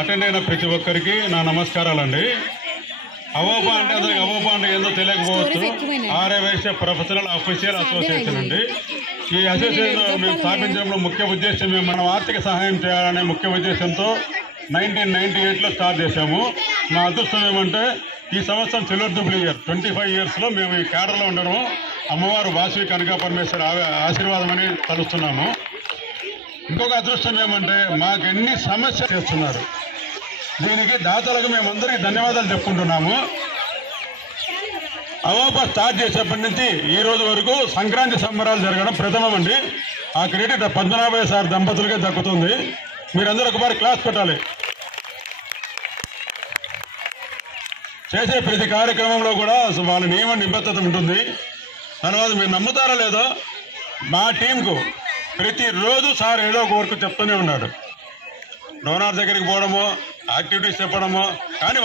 Attend అయిన ప్రతి ఒక్కరికి నా నమస్కారాలండి. అవోపా అంటే అందరికి అవోపా అంటే ఏందో తెలియకపోవచ్చు. ఆర్యవైశ్య ప్రొఫెషనల్ అఫీషియల్ అసోసియేషన్ అండి. ఈ అసోసియేషన్ మేము స్థాపించడంలో ముఖ్య ఉద్దేశం మనం ఆర్థిక సహాయం చేయాలనే ముఖ్య ఉద్దేశంతో 1998లో స్టార్ట్ చేశాము. మా అదృష్టం ఏమంటే ఈ సంవత్సరం సిల్వర్ జూబ్లీ ఇయర్ 25 yearsలో మేము ఈ కేడర్లో ఉండడం అమ్మవారు వాసవి కనకా పరమేశ్వరి ఆశీర్వాదం అని తలుస్తున్నాము. ఇంకొక అదృష్టం ఏమంటే మాకు ఎన్ని సమస్యలు చేస్తున్నారు. దీనికి దాతలకు మేమందరికీ ధన్యవాదాలు చెప్పుకుంటున్నాము. అవోపా స్టార్ట్ చేసేప్పటి నుంచి ఈ రోజు వరకు సంక్రాంతి సంబరాలు జరగడం ప్రథమం అండి. ఆ క్రెడిట్ పద్మనాభయ్య సార్ దంపతులకే దక్కుతుంది. మీరందరూ ఒకసారి క్లాస్ పెట్టాలి. చేసే ప్రతి కార్యక్రమంలో కూడా వాళ్ళ నియమ నిబద్ధత ఉంటుంది. తర్వాత మీరు నమ్ముతారో లేదో మా టీంకు ప్రతిరోజు సార్ ఏదో ఒక వర్క్ చెప్తూనే ఉన్నాడు. డోనార్ దగ్గరికి పోవడము, యాక్టివిటీస్ చెప్పడము, కానీ